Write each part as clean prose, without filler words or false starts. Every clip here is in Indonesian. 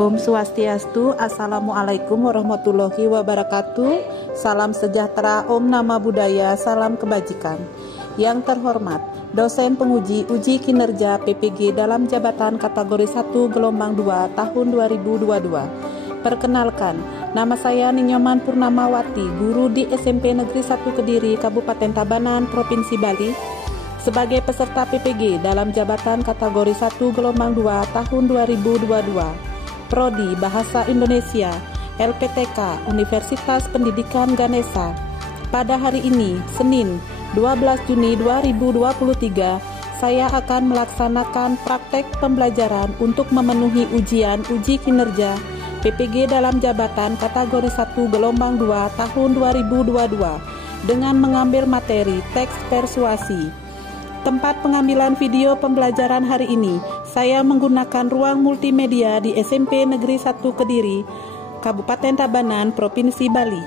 Om Swastiastu, Assalamualaikum warahmatullahi wabarakatuh. Salam sejahtera, Om Nama Budaya, salam kebajikan. Yang terhormat, dosen penguji uji kinerja PPG dalam jabatan kategori 1 gelombang 2 tahun 2022. Perkenalkan, nama saya Ninyoman Purnamawati, guru di SMP Negeri 1 Kediri, Kabupaten Tabanan, Provinsi Bali. Sebagai peserta PPG dalam jabatan kategori 1 gelombang 2 tahun 2022. Prodi Bahasa Indonesia, LPTK, Universitas Pendidikan Ganesha. Pada hari ini, Senin 12 Juni 2023, saya akan melaksanakan praktek pembelajaran untuk memenuhi ujian uji kinerja PPG dalam jabatan kategori 1 gelombang 2 tahun 2022 dengan mengambil materi teks persuasi. Tempat pengambilan video pembelajaran hari ini, saya menggunakan ruang multimedia di SMP Negeri 1 Kediri, Kabupaten Tabanan, Provinsi Bali.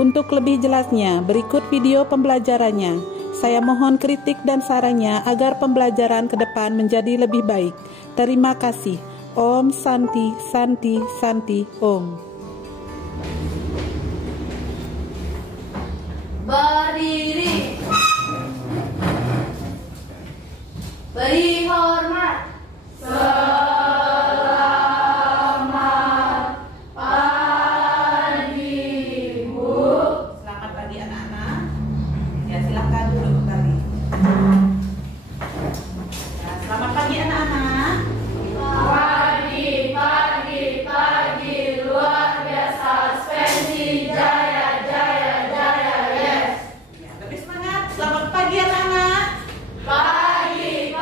Untuk lebih jelasnya, berikut video pembelajarannya. Saya mohon kritik dan sarannya agar pembelajaran ke depan menjadi lebih baik. Terima kasih. Om Santi, Santi, Santi, Om. Berdiri. Beri hormat. Selamat pagi, Bu. Selamat pagi anak-anak. Ya, silakan duduk kembali. Ya, selamat pagi anak-anak. Pagi, luar biasa, Spensi, jaya, jaya, jaya, yes. Ya, lebih semangat. Selamat pagi anak-anak. Pagi,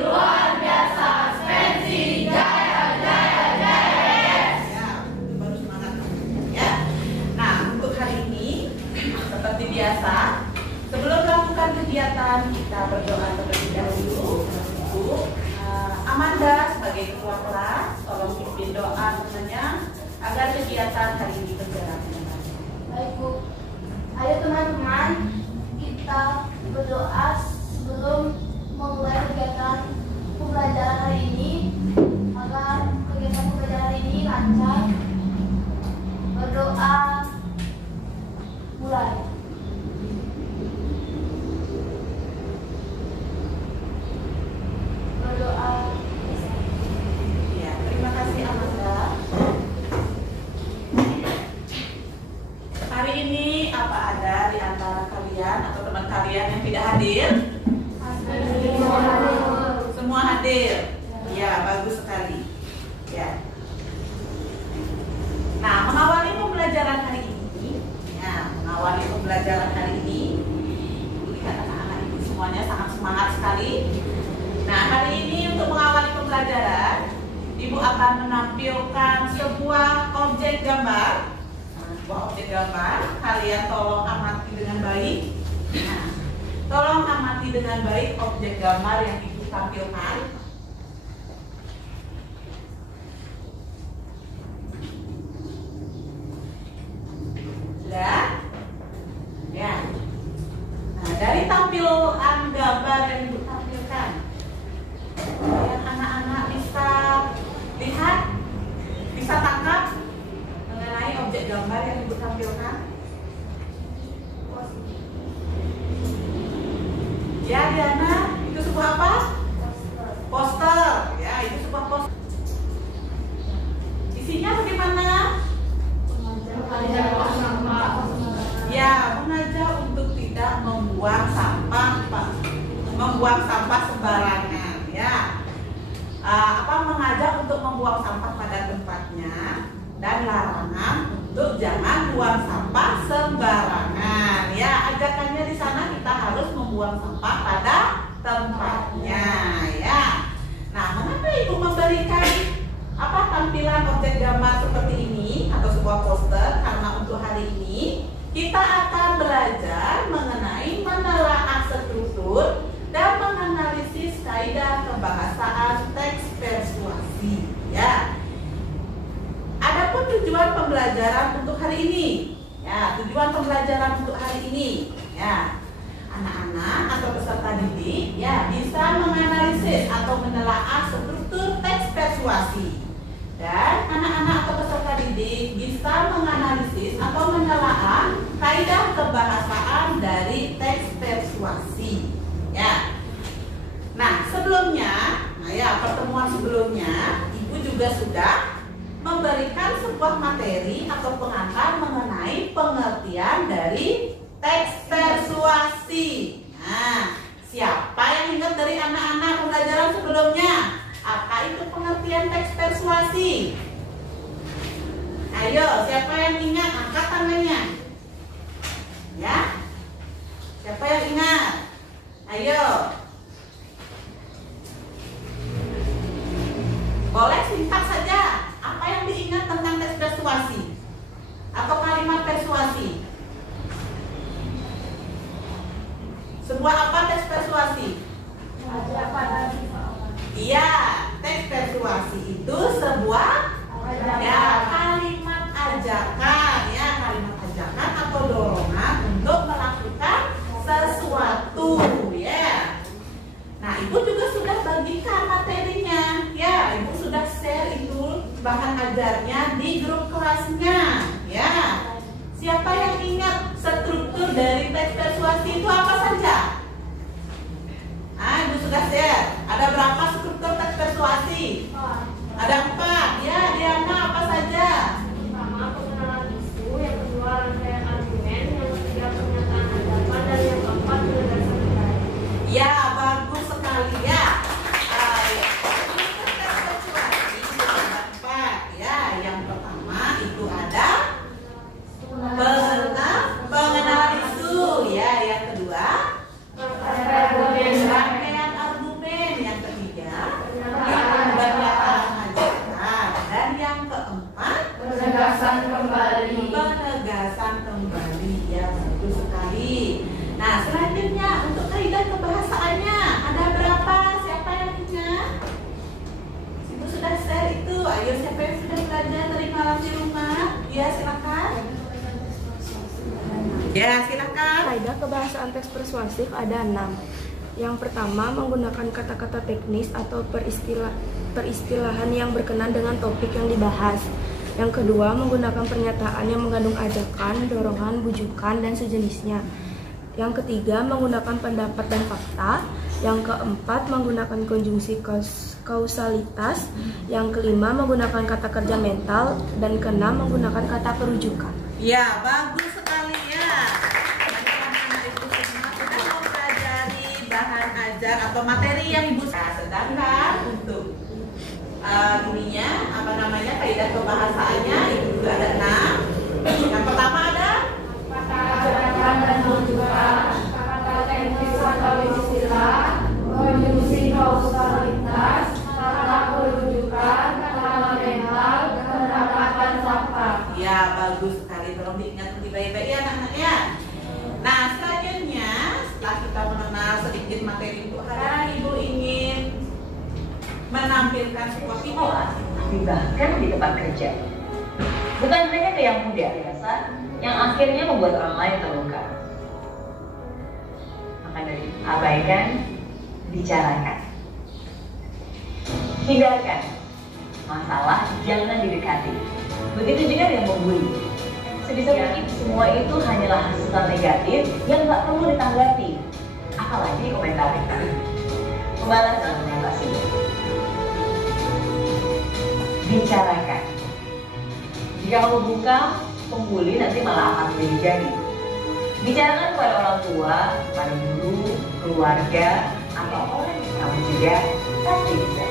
luar biasa, Spensi, jaya, jaya, jaya, yes. Ya, itu baru semangat. Ya. Nah, untuk hari ini seperti biasa, sebelum melakukan kegiatan kita berdoa terlebih dahulu. Bu Amanda sebagai ketua kelas, tolong pimpin doa semuanya agar kegiatan hari ini berjalan dengan baik. Baik, Bu. Ayo teman-teman, kita berdoa sebelum memulai kegiatan pembelajaran hari ini agar kegiatan pembelajaran hari ini lancar. Berdoa mulai. Berdoa. Ya, terima kasih Amanda. Hari ini apa ada di antara kalian atau teman kalian yang tidak hadir? Semua hadir. Ya, bagus sekali. Ya. Nah, mengawali pembelajaran hari ini, lihat anak-anak ini semuanya sangat semangat sekali. Nah, hari ini untuk mengawali pembelajaran, Ibu akan menampilkan sebuah objek gambar. Kalian tolong amati dengan baik. Nah, tolong amati dengan baik objek gambar yang Ibu tampilkan. Sudah? Ya. Nah, dari tampilan gambar yang Ibu tampilkan, yang anak-anak bisa lihat, bisa tangkap mengenai objek gambar yang Ibu tampilkan. Ya, Diana, itu sebuah apa? Poster. Ya, itu sebuah poster. Isinya bagaimana? Ya, mengajak untuk tidak membuang sampah, sembarangan. Ya, mengajak untuk membuang sampah pada tempatnya dan larangan untuk jangan buang sampah sembarangan. Ya, ajakannya di sana kita harus membuang sampah pada tempatnya. Ya. Nah, mengapa Ibu memberikan tampilan objek gambar seperti ini atau sebuah poster? Karena untuk hari ini kita akan belajar mengenai menelaah struktur dan menganalisis kaidah kebahasaan teks persuasi. Ya. Adapun tujuan pembelajaran untuk hari ini, ya, anak-anak atau peserta didik, ya, bisa menganalisis atau menelaah struktur teks persuasi. bisa menganalisis atau menelaah kaidah kebahasaan dari teks persuasi. Ya. Nah, sebelumnya, pertemuan sebelumnya, Ibu juga sudah memberikan sebuah materi atau pengantar mengenai pengertian dari teks persuasi. Nah, siapa yang ingat dari anak-anak pembelajaran sebelumnya? Apa itu pengertian teks persuasi? Ayo, siapa yang ingat? Angkat tangannya. Ya? Siapa yang ingat? Ayo. Boleh singkat saja. Apa yang diingat tentang teks persuasi? Atau kalimat persuasi? Sebuah apa teks persuasi? Iya, teks persuasi itu sebuah kalimat ajakan, kalimat ajakan atau dorongan untuk melakukan sesuatu, ya. Nah, Ibu juga sudah bagikan materinya, ya. Ibu sudah share itu bahan ajarnya di grup kelasnya, ya. Siapa yang ingat struktur dari teks persuasi itu apa saja? Ibu sudah share. Ada berapa struktur teks persuasi? Ada 4. Ya, Diana, apa saja? Pertama, pengenalan isu. Yang kedua, rangkaian argumen. Yang ketiga, pernyataan hadapan. Dan yang keempat, penegasan kembali. Ya, bagus sekali ya. Teks persuasi ada 4. Ya, yang pertama itu ada pengenalan isu. Ya, yang kedua rangkaian argumen. Yang ketiga pernyataan ajakan. Dan yang keempat Penegasan kembali. Penegasan kembali. Ya, bagus sekali. Nah, selanjutnya untuk kaidah kebahasaannya ada berapa? Siapa yang ingat? Ibu sudah share itu. Ayo, siapa yang sudah belajar dari malam di rumah? Ya, silakan. Ya, silakan. Kaidah kebahasaan teks persuasif ada 6. Yang pertama, menggunakan kata-kata teknis atau peristilahan yang berkenan dengan topik yang dibahas. Yang kedua, menggunakan pernyataan yang mengandung ajakan, dorongan, bujukan, dan sejenisnya. Yang ketiga, menggunakan pendapat dan fakta. Yang keempat, menggunakan konjungsi kausalitas. Yang kelima, menggunakan kata kerja mental. Dan keenam, menggunakan kata perujukan. Ya, bagus sekali ya. Anak-anak Ibu semua sudah mempelajari bahan ajar atau materi yang Ibu. Nah, sedangkan untuk kaidah kebahasaannya itu juga ada 6. Yang pertama ada Ajakan dan bujukan, kata teknis atau istilah, konjungsi kausalitas, kata perujukan, kata mental, pendapat dan fakta. ya, bagus sekali. Tolong diingat lebih baik-baik ya anak-anaknya. Nah, selanjutnya setelah kita mengenal sedikit materi untuk hari, Ibu ingin menampilkan sebuah video. Bahkan di tempat kerja. Bukan hanya ke yang muda biasa, yang akhirnya membuat orang lain terluka. Maka dari abaikan, bicarakan. Hindarkan. Masalah jangan didekati. Begitu juga dengan membuli. Sebisa mungkin semua itu hanyalah hasutan negatif yang nggak perlu ditanggapi. Apalagi komentari. Membalas dan mengatasi. Bicarakan. Jika kamu buka, pembuli nanti malah akan menjadi. Bicarakan kepada orang tua, kepada guru, keluarga, atau orang yang kamu juga pasti bisa.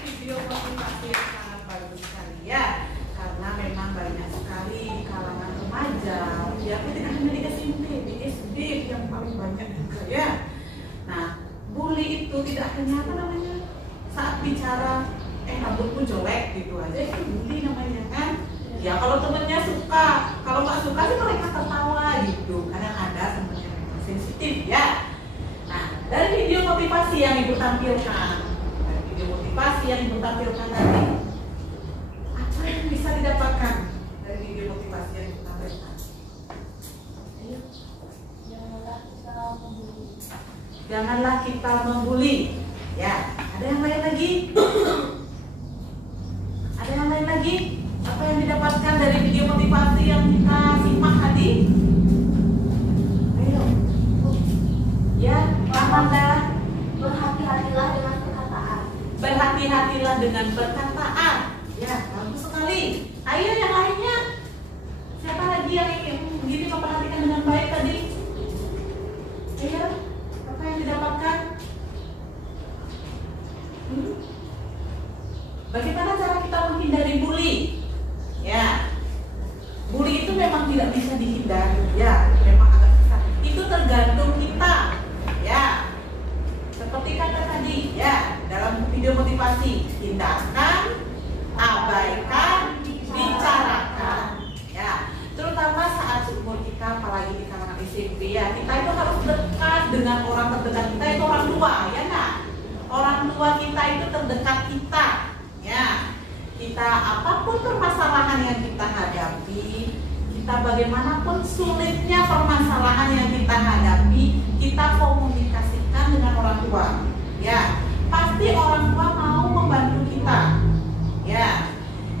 Video motivasi yang sangat bagus sekali ya, karena memang banyak sekali di kalangan remaja, ya tidak hanya di SMP, di SD yang paling banyak juga ya. Nah, bully itu tidak hanya saat bicara rambutku jelek gitu aja, itu bully namanya kan. Ya kalau temennya suka, kalau nggak suka sih mereka tertawa gitu. Kadang ada temennya memang sensitif ya. Nah, dari video motivasi yang Ibu tampilkan, tadi, apa yang bisa didapatkan dari video motivasi yang Ibu tampilkan? Janganlah kita membuli. Ya, Ada yang lain lagi? Ada yang lain lagi? Apa yang didapatkan dari video motivasi yang kita simak tadi? Ayo. Ya, Amanda. Berhati-hatilah dengan perkataan. Berhati-hatilah dengan perkataan. Ya, bagus sekali. Ayo yang lainnya. Siapa lagi yang ingin begini memperhatikan dengan baik tadi? Ayo, apa yang didapatkan? Bagaimana cara kita menghindari bully? Ya, bully itu memang tidak bisa dihindari. Ya, memang agak susah. Itu tergantung kita. Ya, seperti kata tadi. Ya, dalam video motivasi, hindarkan, abaikan, bicarakan. Ya, terutama saat seumur kita, apalagi di kalangan SMP. Ya, kita itu harus dekat dengan orang terdekat kita, itu orang tua, ya nak? Orang tua kita itu terdekat kita. Ya, kita apapun permasalahan yang kita hadapi, kita bagaimanapun sulitnya permasalahan yang kita hadapi, kita komunikasikan dengan orang tua. Ya, pasti orang tua mau membantu kita. Ya,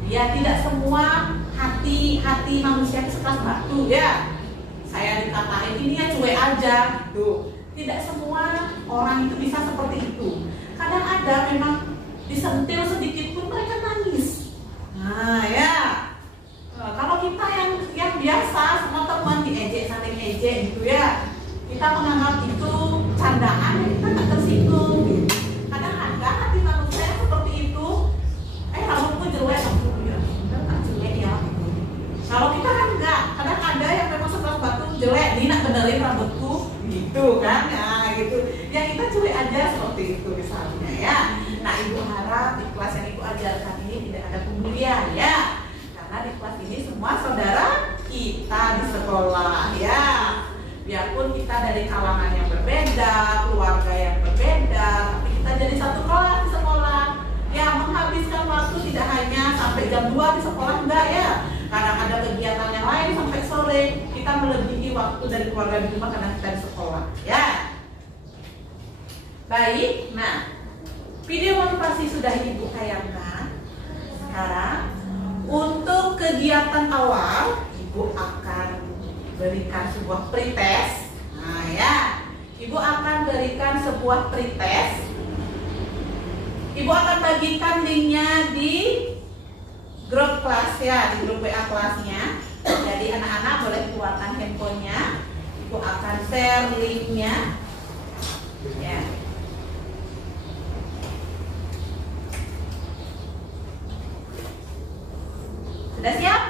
ya tidak semua hati manusia itu sekeras batu. Ya, saya dikatain ini ya cuek aja. Tuh, tidak semua orang itu bisa seperti itu. Kadang ada memang disentil sedikit pun mereka nangis. Nah ya, kalau kita yang biasa semua teman diejek saling ejek gitu ya, kita menganggap itu candaan, kita nggak tersinggung. Gitu. Kadang ada hati manusia yang seperti itu. Rambutku jelek, ya, nggak jelek ya. Gitu. Kalau kita kan enggak, kadang ada yang memang sekelas batu jelek, dia nak benerin rambutku, gitu kan? Ya gitu. Ya kita cuek aja seperti itu misalnya ya. Nah, ibu harap di kelas yang ibu ajarkan ini tidak ada pembulian ya, karena di kelas ini semua saudara kita di sekolah ya. Biarpun kita dari kalangan yang berbeda, keluarga yang berbeda, tapi kita jadi satu kelas di sekolah. Ya, menghabiskan waktu tidak hanya sampai jam 2 di sekolah, enggak ya. Kadang ada kegiatan yang lain sampai sore. Kita melebihi waktu dari keluarga di rumah karena kita di sekolah ya. Baik, nah video motivasi sudah ibu tayangkan. Sekarang untuk kegiatan awal, ibu akan berikan sebuah pretest. Nah ya, ibu akan berikan sebuah pretest. Ibu akan bagikan linknya di grup kelas ya, di grup WA kelasnya. Jadi anak-anak boleh keluarkan handphonenya. Ibu akan share linknya. Ya. Sudah siap?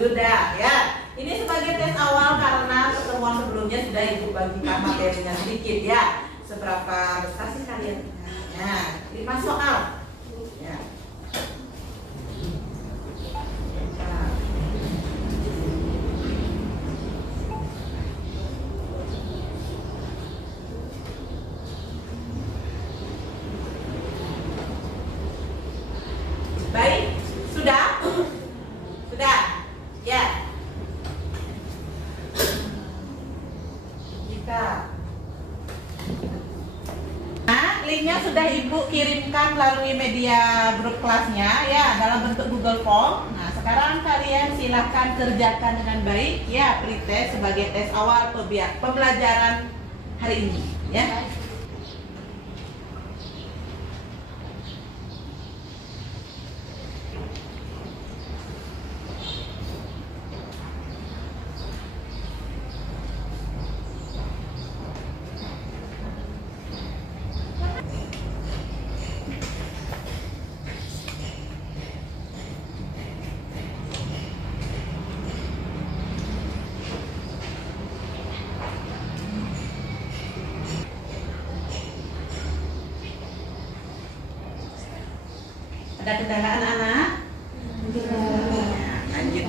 Sudah ya. Ini sebagai tes awal karena pertemuan sebelumnya sudah ibu bagikan materinya sedikit ya. Seberapa besar sih kalian? Nah, 5 soal. Ya. Baik, sudah? Sudah? Ya. Nah, linknya sudah ibu kirimkan melalui media grup kelasnya ya, dalam bentuk Google Form. Nah, sekarang kalian silahkan kerjakan dengan baik ya, pretest sebagai tes awal pembelajaran hari ini ya. Ada kendala anak-anak? Lanjut.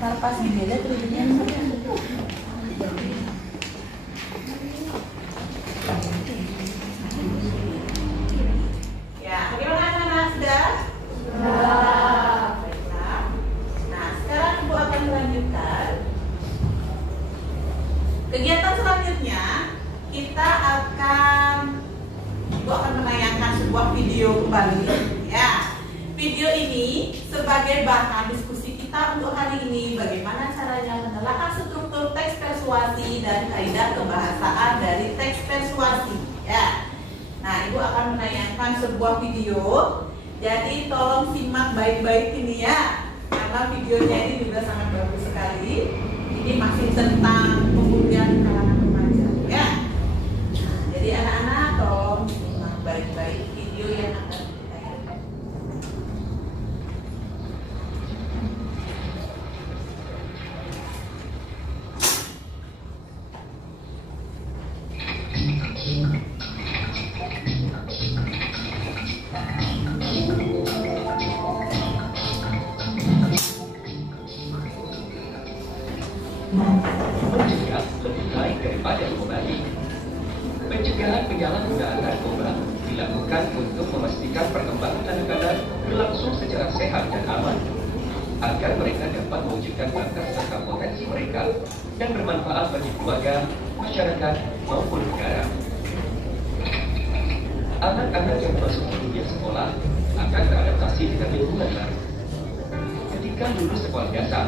Ntar pas gini aja tulisannya. kita Ibu akan menayangkan sebuah video kembali. Ya, video ini sebagai bahan diskusi kita untuk hari ini, bagaimana caranya menelaah struktur teks persuasi dan kaidah kebahasaan dari teks persuasi. Ya, nah Ibu akan menayangkan sebuah video, jadi tolong simak baik-baik ini ya, karena videonya ini juga sangat bagus sekali. Ini masih tentang pembulian kalangan remaja. Ya, nah, jadi anak-anak tolong simak baik-baik video yang akan ditayangkan. Mencegah lebih baik daripada mengobati. Pencegahan penyalahgunaan narkoba dilakukan untuk memastikan perkembangan anak-anak berlangsung secara sehat dan aman, agar mereka dapat mewujudkan bakat serta potensi mereka dan bermanfaat bagi keluarga, masyarakat, maupun negara. Anak-anak yang masuk ke dunia sekolah akan beradaptasi dengan lingkungan baru. Ketika lulus sekolah dasar,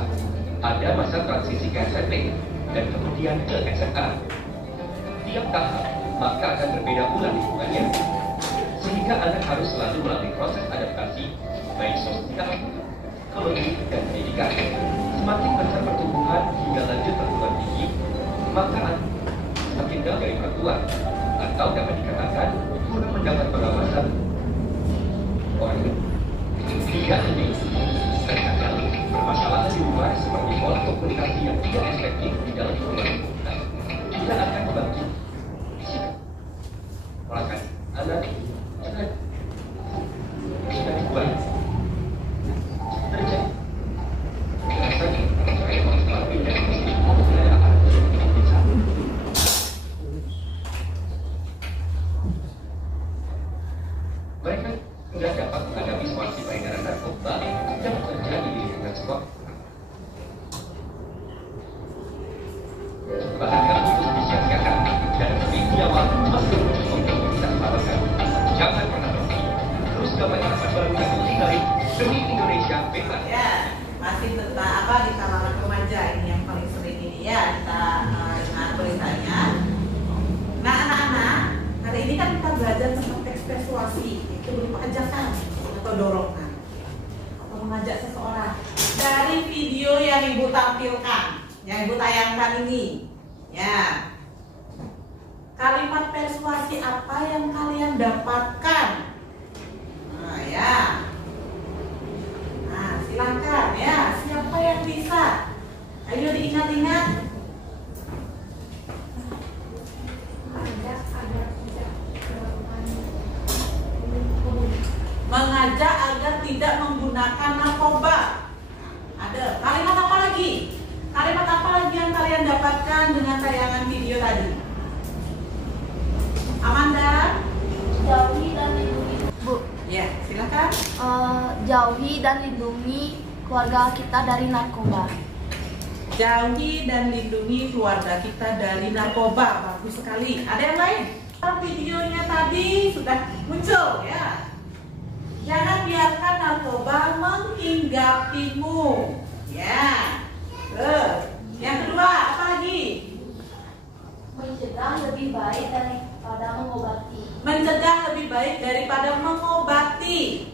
ada masa transisi ke SMP dan kemudian ke SMA. Tiap tahap maka akan berbeda pula lingkungannya, sehingga anak harus selalu melalui proses adaptasi baik sosial, ekologi, dan pendidikan. Semakin besar pertumbuhan hingga lanjut perguruan tinggi, maka anak semakin jauh dari orang tua, atau dapat dikatakan kurang mendapat pengawasan orang tua. Hingga ini terkadang permasalahan di luar seperti pola komunikasi yang tidak efektif di dalam lingkungan juga akan membantu melakukan anak sudah dibuat terjadi rasanya saya mengalami dan mereka sudah dapat menghadapi situasi peredaran narkoba yang terjadi di lingkungan sekolah. Bahkan untuk disiapkan dan lebih nyawa masuk untuk kita selamatkan. Jangan pernah berhenti. Terus dapat dapat melakukan dari demi Indonesia bebas. Ya, masih tentang di kalangan remaja ini yang paling sering ini ya kita dengar beritanya. Nah anak-anak, hari ini kan kita belajar tentang teks persuasi, itu berupa ajakan atau dorongan atau mengajak seseorang. Dari video yang Ibu tampilkan, yang Ibu tayangkan ini, ya, kalimat persuasi apa yang kalian dapatkan? Nah ya, nah silakan ya, siapa yang bisa? Ayo diingat-ingat. Mengajak agar tidak menggunakan narkoba. Ada kalimat apa lagi? Kalimat apa lagi yang kalian dapatkan dengan tayangan video tadi? Amanda? Jauhi dan lindungi, Bu. Ya, silakan. Jauhi dan lindungi keluarga kita dari narkoba. Jauhi dan lindungi keluarga kita dari narkoba. Bagus sekali. Ada yang lain? Videonya tadi sudah muncul ya. Jangan biarkan narkoba menghinggapimu. Ya. Yang kedua, apa lagi? Mencegah lebih baik daripada mengobati. Mencegah lebih baik daripada mengobati.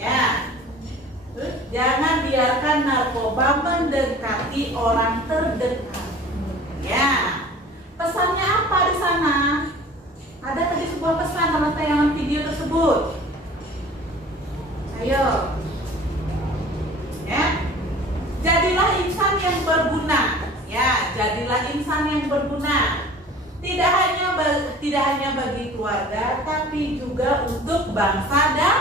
Ya. Jangan biarkan narkoba mendekati orang terdekat. Ya. Pesannya apa di sana? Ada tadi sebuah pesan dalam tayangan video tersebut. Ayo. Ya. Jadilah insan yang berguna. Ya, jadilah insan yang berguna. Tidak hanya bagi keluarga, tapi juga untuk bangsa dan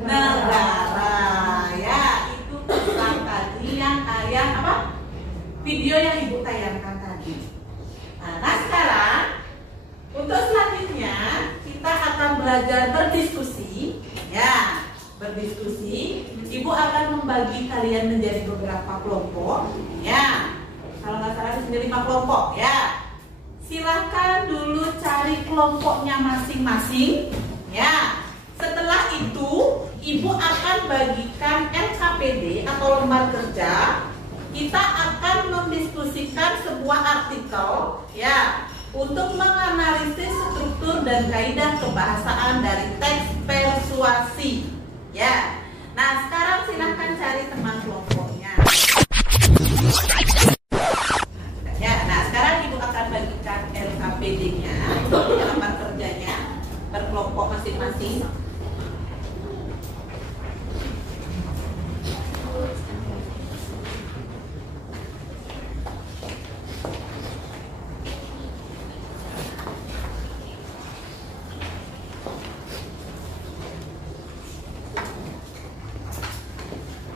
negara. Ya, itu pesan tadi yang video yang Ibu tayangkan tadi. Nah, sekarang untuk selanjutnya kita akan belajar berdiskusi. Ya, berdiskusi. Ibu akan membagi kalian menjadi beberapa kelompok. Ya, kalau nggak salah di sini 5 kelompok. Ya. Silahkan dulu cari kelompoknya masing-masing. Ya, setelah itu Ibu akan bagikan LKPD atau lembar kerja. Kita akan mendiskusikan sebuah artikel, ya, untuk menganalisis struktur dan kaidah kebahasaan dari teks persuasi. Ya, nah sekarang silahkan cari teman kelompoknya. Ya, nah sekarang Ibu akan bagikan LKPD-nya, lembar kerjanya, per kelompok masing-masing.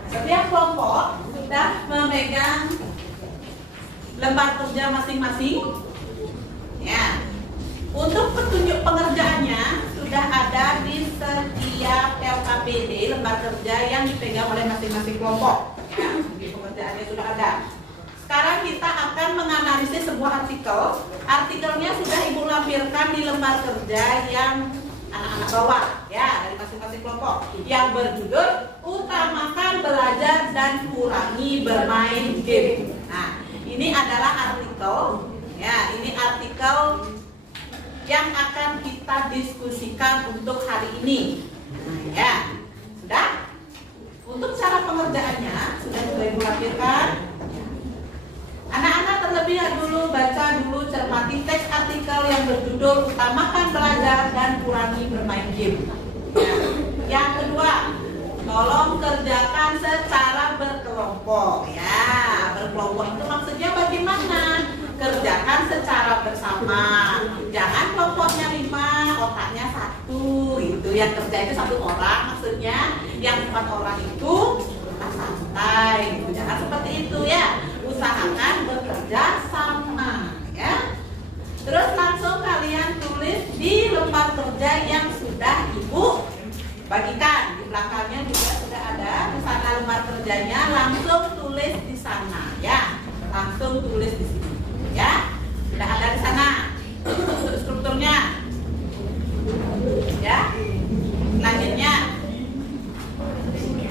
Setiap kelompok sudah memegang lembar kerja masing-masing. Ya, untuk petunjuk pengerjaannya sudah ada di setiap LKPD lembar kerja yang dipegang oleh masing-masing kelompok. Ya, di pengerjaannya sudah ada. Sekarang kita akan menganalisis sebuah artikel. Artikelnya sudah Ibu lampirkan di lembar kerja yang anak-anak bawa, ya, dari masing-masing kelompok, yang berjudul utamakan belajar dan kurangi bermain game. Nah, ini adalah artikel, ya, ini artikel yang akan kita diskusikan untuk hari ini. Nah, ya, sudah. Untuk cara pengerjaannya sudah Ibu lampirkan. Anak-anak terlebih dahulu baca dulu, cermati teks artikel yang berjudul utamakan belajar dan kurangi bermain game. Ya. Yang kedua, tolong kerjakan secara berkelompok. Ya, berkelompok itu maksudnya bagaimana? Kerjakan secara bersama. Jangan kelompoknya 5, otaknya 1. Itu yang kerja itu 1 orang maksudnya. Yang 4 orang itu santai. Gitu. Jangan seperti itu ya. Usahakan bekerja sama, ya. Terus langsung kalian tulis di lembar kerja yang sudah Ibu bagikan. Di belakangnya juga sudah ada di sana lembar kerjanya. Langsung tulis di sana, ya. Langsung tulis di sini, ya. Sudah ada di sana strukturnya, ya. Selanjutnya,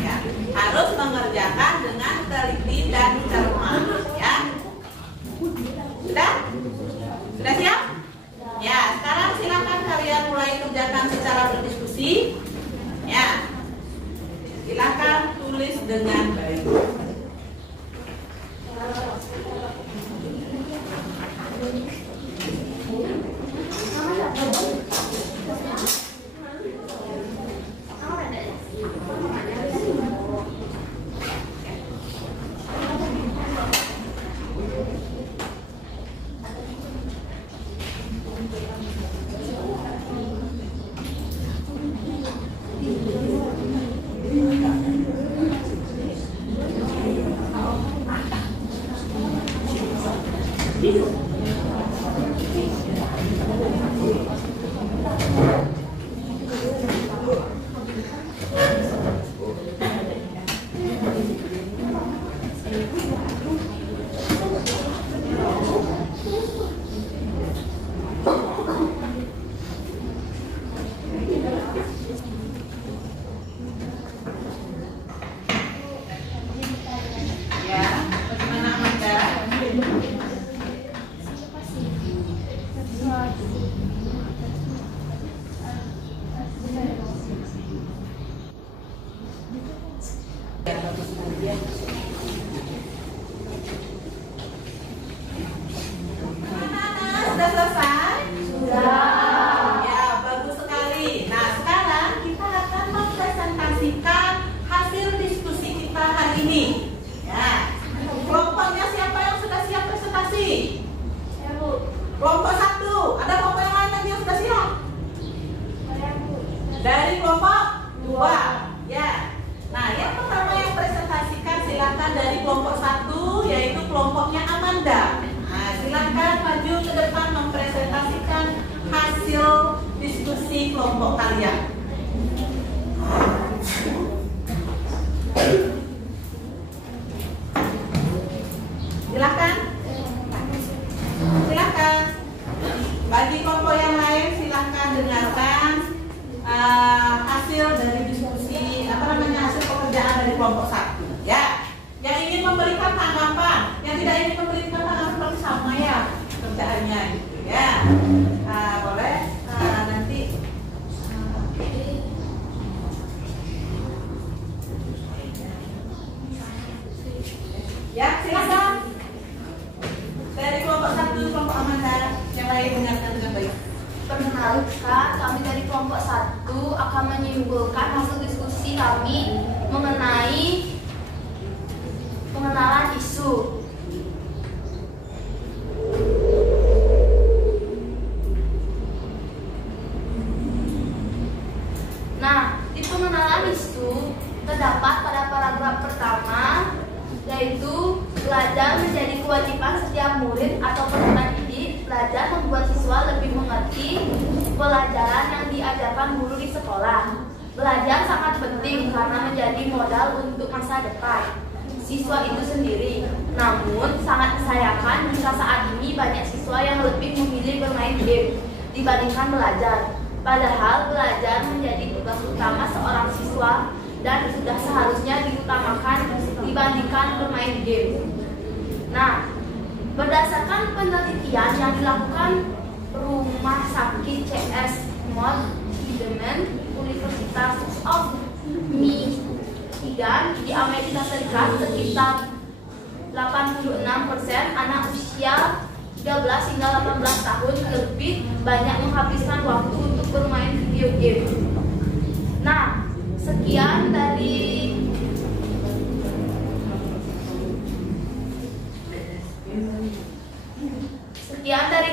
ya, harus mengerjakan dengan teliti dan cermat, ya. Sudah? Sudah siap? Ya, sekarang silakan kalian mulai kerjakan secara berdiskusi. Ya. Silakan tulis dengan baik. Sudah selesai? Sudah. Ya, bagus sekali. Nah, sekarang kita akan mempresentasikan hasil diskusi kita hari ini. Ya. Kelompoknya siapa yang sudah siap presentasi? Kelompok 1. Ada kelompok yang lain lagi yang sudah siap? Dari kelompok 2. Ya. Nah, yang pertama yang presentasikan silakan dari kelompok 1, yaitu kelompoknya Amanda. Nah, silakan maju ke depan mempresentasikan hasil diskusi kelompok kalian. Silakan. Silakan. diskusi kami mengenai pengenalan isu. Nah, di pengenalan isu terdapat pada paragraf pertama, yaitu belajar menjadi kewajiban setiap murid atau peserta didik. Belajar membuat siswa lebih mengerti pelajaran yang diajarkan guru di sekolah. Belajar sangat penting karena menjadi modal untuk masa depan siswa itu sendiri. Namun, sangat disayangkan jika saat ini banyak siswa yang lebih memilih bermain game dibandingkan belajar. Padahal belajar menjadi tugas utama seorang siswa dan sudah seharusnya diutamakan dibandingkan bermain game. Nah, berdasarkan penelitian yang dilakukan Rumah Sakit CS Mount Sinai Universitas of Michigan di Amerika Serikat, sekitar 86% anak usia 13 hingga 18 tahun lebih banyak menghabiskan waktu untuk bermain video game. Nah, sekian dari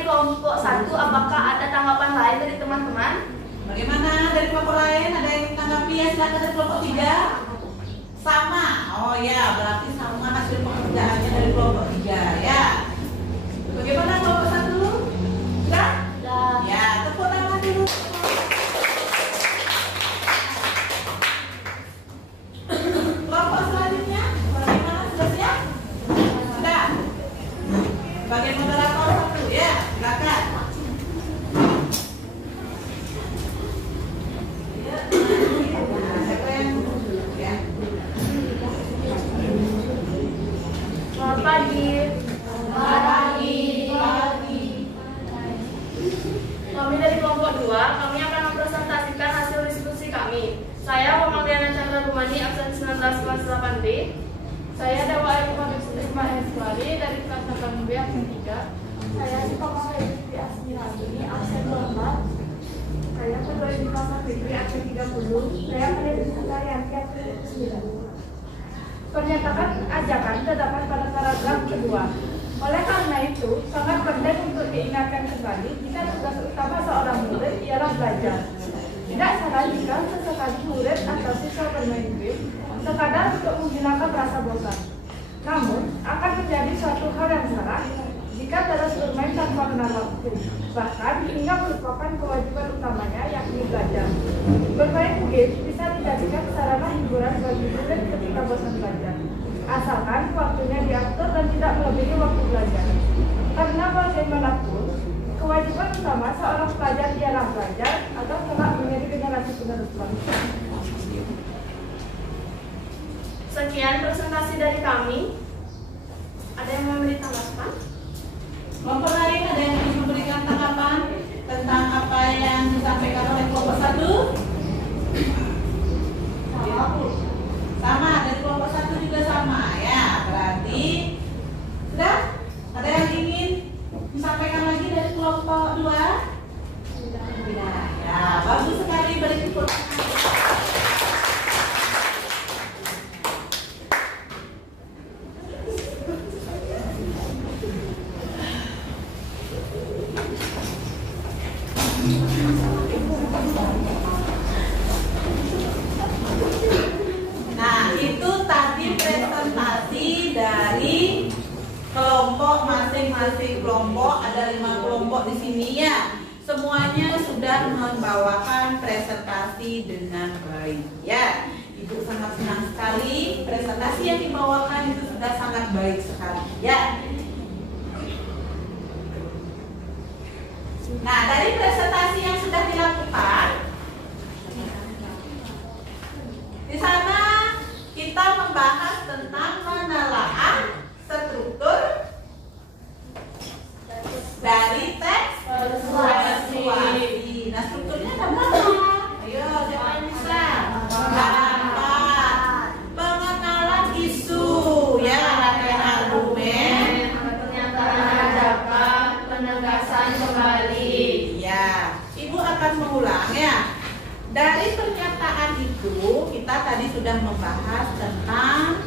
kelompok 1. Apakah ada tanggapan lain dari teman-teman? Bagaimana dari kelompok lain? Ada yang tanggapi ya? Silakan dari kelompok 3. Sama. Oh ya, berarti sama hasil pekerjaannya dari kelompok 3 ya. Bagaimana kelompok 1? Sudah? Sudah. Ya, tepuk tangan dulu. Kelompok selanjutnya, bagaimana? Sudah siap? Sudah. Sebagai moderator 1 ya, silakan. Selamat pagi. Kami dari kelompok 2, kami akan mempresentasikan hasil diskusi kami. Saya Muhammadiyana Chandra Rumani, absen 19 kelas 8B. Saya Dewa Ismail Eswari dari kelas 8B, absen 3. Saya Dipamah Fitri Asmirani, absen 24. Saya Kedua Dipamah Fitri, absen 30. Saya Peneliti Sukaryanti, absen 29. Pernyataan ajakan terdapat pada paragraf kedua. Oleh karena itu, sangat penting untuk diingatkan kembali jika tugas utama seorang murid ialah belajar. Tidak salah jika sesekali murid atau siswa bermain game sekadar untuk menghilangkan rasa bosan. Namun, akan menjadi suatu hal yang salah jika terus bermain tanpa kenal waktu, bahkan hingga melupakan kewajiban utamanya yakni belajar. Bermain game bisa dijadikan sarana hiburan bagi murid ketika bosan belajar, asalkan waktunya diatur dan tidak melebihi waktu belajar. Karena bagaimanapun, kewajiban utama seorang pelajar ialah belajar atau kelak menjadi generasi penerus bangsa. Sekian presentasi dari kami. Ada yang mau memberi tanggapan? Kelompok lain ada yang ingin memberikan tanggapan tentang apa yang disampaikan oleh kelompok 1? Sama, dari kelompok 1 juga sama ya. Berarti sudah? Ada yang ingin disampaikan lagi dari kelompok 2? Tidak. Ya, bagus sekali, beri tepuk tangan. Nah, itu tadi presentasi dari kelompok masing-masing kelompok. Ada 5 kelompok di sini ya. Semuanya sudah membawakan presentasi dengan baik ya. Ibu sangat senang sekali presentasi yang dibawakan itu sudah sangat baik sekali ya. Nah, dari presentasi yang sudah dilakukan, di sana kita membahas tentang menelaah struktur dari teks persuasi. Nah, strukturnya ada berapa? Ayo, siapa yang bisa? Ada 4. Pengenalan isu, ya, rangkaian argumen, Pernyataan ajakan, penegasan kembali. ya. Ibu akan mengulang ya. Dari pernyataan itu kita kita tadi sudah membahas tentang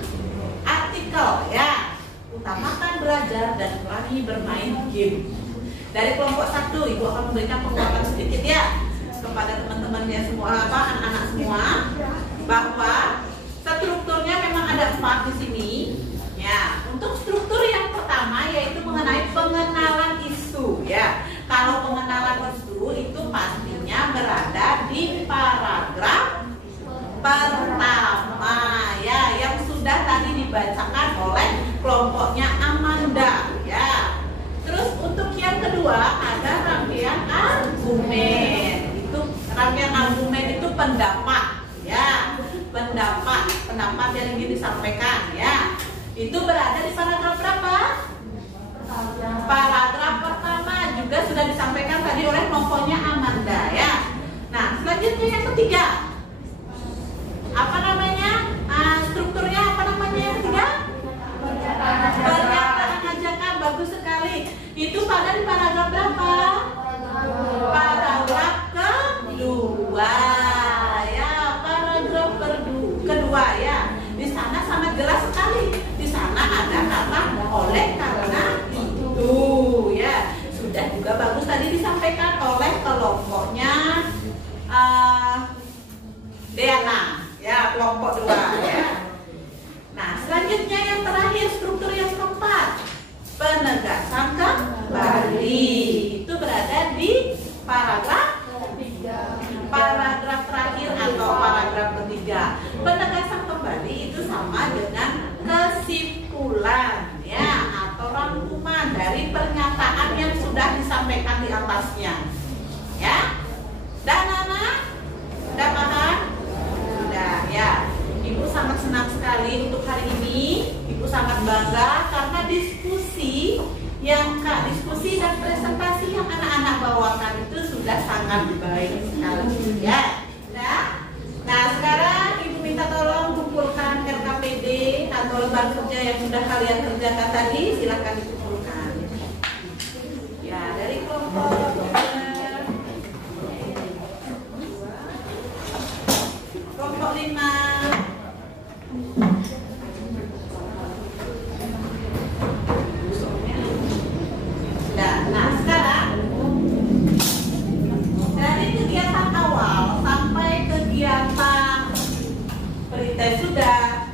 artikel ya. Utamakan belajar dan kurangi bermain game. Dari kelompok 1, Ibu akan memberikan penguatan sedikit ya kepada teman-temannya semua, anak-anak semua, bahwa strukturnya memang ada 4 di sini. Ya, untuk struktur yang pertama yaitu mengenai pengenalan isu ya. Kalau pengenalan isu itu pastinya berada di paragraf pertama ya, yang sudah tadi dibacakan oleh kelompoknya Amanda ya. Terus untuk yang kedua ada rangkaian argumen. Itu rangkaian argumen itu pendapat ya, pendapat yang ingin disampaikan ya. Itu berada di paragraf berapa? Paragraf pertama, juga sudah disampaikan tadi oleh kelompoknya Amanda ya. Nah, selanjutnya yang ketiga. Apa namanya? Strukturnya apa namanya yang ketiga? Pernyataan ajakan, bagus sekali. Itu pada di paragraf berapa? Paragraf kedua ya, paragraf kedua ya. Di sana sangat jelas sekali. Di sana ada kata oleh karena itu ya. Sudah juga bagus tadi disampaikan oleh kelompoknya Deana ya, kelompok 2 ya. Nah, selanjutnya yang terakhir, struktur yang keempat, penegasan kembali. Itu berada di paragraf terakhir atau paragraf ketiga. Penegasan kembali itu sama dengan kesimpulan ya, atau rangkuman dari pernyataan yang sudah disampaikan di atasnya ya. Dan anak sudah paham? Sudah ya. Ibu sangat senang sekali untuk hari ini. Ibu sangat bangga karena diskusi dan presentasi yang anak-anak bawakan itu sudah sangat baik sekali ya. Nah, sekarang Ibu minta tolong kumpulkan RKPD atau lembar kerja yang sudah kalian kerjakan tadi, silakan dikumpulkan. Ya, dari kelompok kelompok 5. Nah, sekarang dari kegiatan awal sampai kegiatan pretest sudah,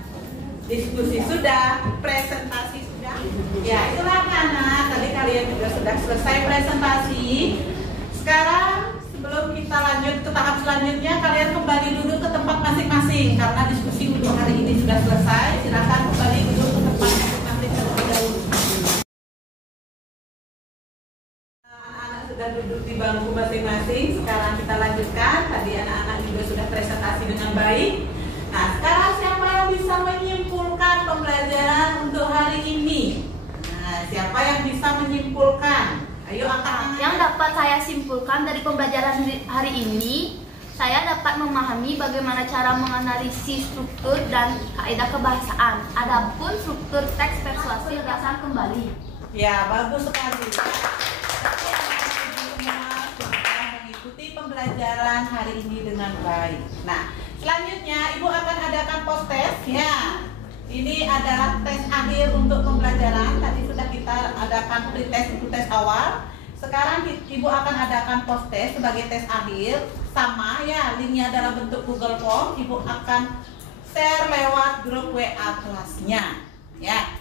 diskusi sudah, presentasi sudah. Ya, itulah anak. Tadi kalian juga sudah selesai presentasi. Sekarang sebelum kita lanjut ke tahap selanjutnya, kalian kembali duduk ke tempat masing-masing karena diskusi untuk hari ini sudah selesai. Silakan kembali duduk ke tempat masing-masing terlebih dahulu. Anak-anak sudah duduk di bangku masing-masing. Sekarang kita lanjutkan. Tadi anak-anak juga sudah presentasi dengan baik. Nah, sekarang siapa yang bisa menyimpulkan pembelajaran untuk hari ini? Nah, siapa yang bisa menyimpulkan? Ayo angkat. Yang dapat saya simpulkan dari pembelajaran hari ini, saya dapat memahami bagaimana cara menganalisis struktur dan kaidah kebahasaan. Adapun struktur teks persuasi penegasan kembali. Ya, bagus sekali. Mengikuti pembelajaran hari ini dengan baik. Nah, selanjutnya Ibu akan adakan post test ya. Ini adalah tes akhir untuk pembelajaran. Tadi sudah kita adakan pretest untuk tes awal. Sekarang Ibu akan adakan post test sebagai tes akhir. Sama ya, linknya dalam bentuk Google Form. Ibu akan share lewat grup WA kelasnya ya.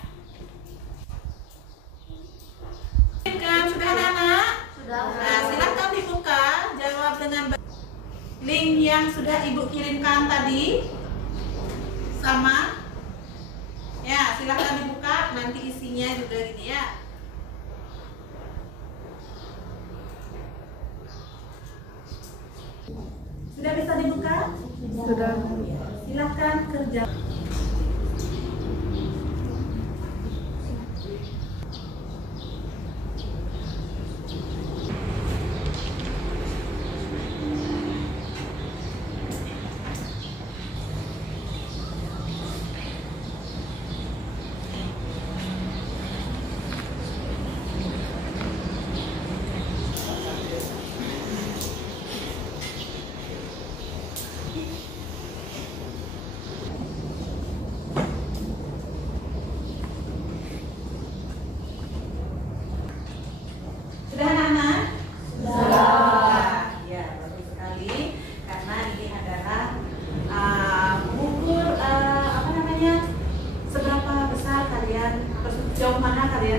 Sudah anak? Sudah. Nah, silakan dibuka, jawab dengan link yang sudah Ibu kirimkan tadi. Sama ya, silakan dibuka. Nanti isinya juga gini ya. Sudah bisa dibuka? Sudah. Silakan kerja.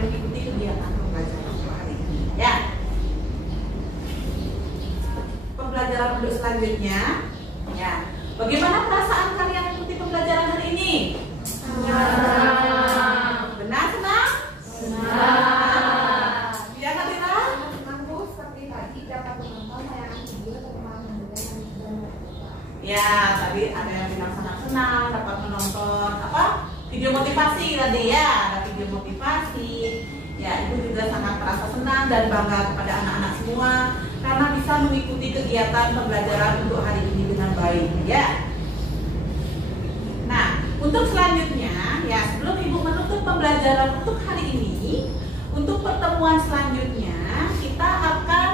mengikuti kegiatan pembelajaran untuk hari ini. Ya. Pembelajaran untuk selanjutnya, ya. Bagaimana perasaan kalian mengikuti pembelajaran hari ini? Senang. Benar, senang? Senang. Ya, Kak Tira? Seperti tadi dapat menonton tayangan video atau pengalaman. Ya, tadi ada yang bilang senang-senang dapat menonton apa? Video motivasi tadi ya, ada video motivasi. Ya, ibu juga sangat merasa senang dan bangga kepada anak-anak semua karena bisa mengikuti kegiatan pembelajaran untuk hari ini dengan baik, ya. Nah, untuk selanjutnya, ya sebelum ibu menutup pembelajaran untuk hari ini, untuk pertemuan selanjutnya kita akan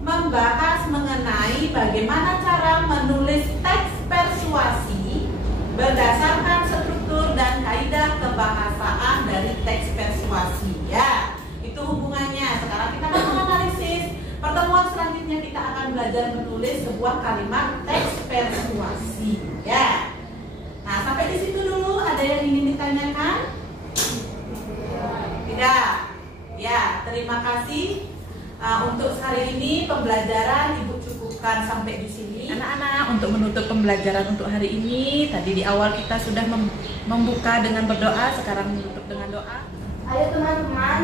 membahas mengenai bagaimana cara menulis teks persuasi berdasarkan struktur dan kaidah kebahasaan dari teks persuasi, ya. Itu hubungannya. Sekarang kita akan menganalisis. Pertemuan selanjutnya kita akan belajar menulis sebuah kalimat teks persuasi, ya. Nah, sampai di situ dulu. Ada yang ingin ditanyakan? Tidak. Ya, terima kasih. Untuk hari ini pembelajaran ibu cukupkan sampai di sini. Anak-anak, untuk menutup pembelajaran untuk hari ini, tadi di awal kita sudah membuka dengan berdoa, sekarang menutup dengan doa. Ayo teman-teman,